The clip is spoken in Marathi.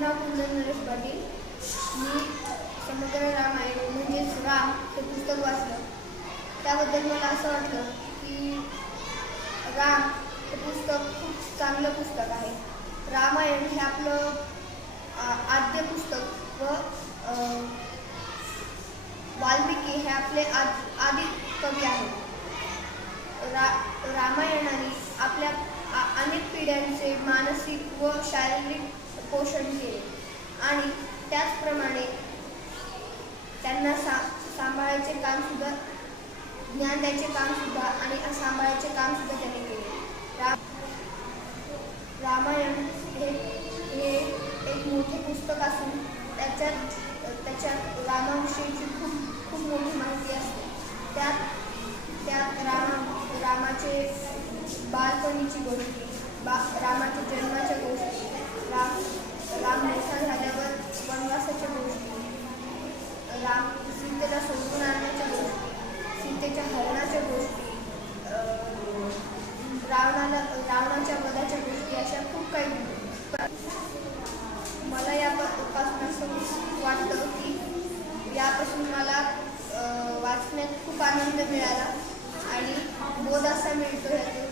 माझं नाव नरेश पाटील. मी समग्र रामायण म्हणजेच राम हे पुस्तक वाचलं. त्याबद्दल मला असं वाटलं की राम हे पुस्तक खूप चांगलं पुस्तक आहे. रामायण हे आपलं आद्य पुस्तक व वाल्मिकी हे आपले आद आदी कवी आहेत. रा रामायणाने आपल्या आ- अनेक पिढ्यांचे मानसिक व शारीरिक पोषण केले. आणि त्याचप्रमाणे त्यांना सा सांभाळायचे कामसुद्धा ज्ञान द्यायचे कामसुद्धा आणि सांभाळायचे कामसुद्धा त्यांनी केले. राम रामायण हे हे एक मोठे पुस्तक असून त्याच्यात त्याच्यात रामाविषयीची खूप खूप मोठी माहिती असते. त्यात त्यात राम रामाचे बालपणीची गोष्ट बा रामाच्या जन्माच्या गोष्टी राम राम मोठा झाल्यावर वनवासाच्या गोष्टी राम सीतेला सोडून आणण्याच्या गोष्टी सीतेच्या हरणाच्या गोष्टी अं, रावणाला रावणाच्या वधाच्या गोष्टी अशा खूप काही मला या असं वाटतं की यापासून मला वाचण्यात खूप आनंद मिळाला आणि बोध असा मिळतो ह्यातून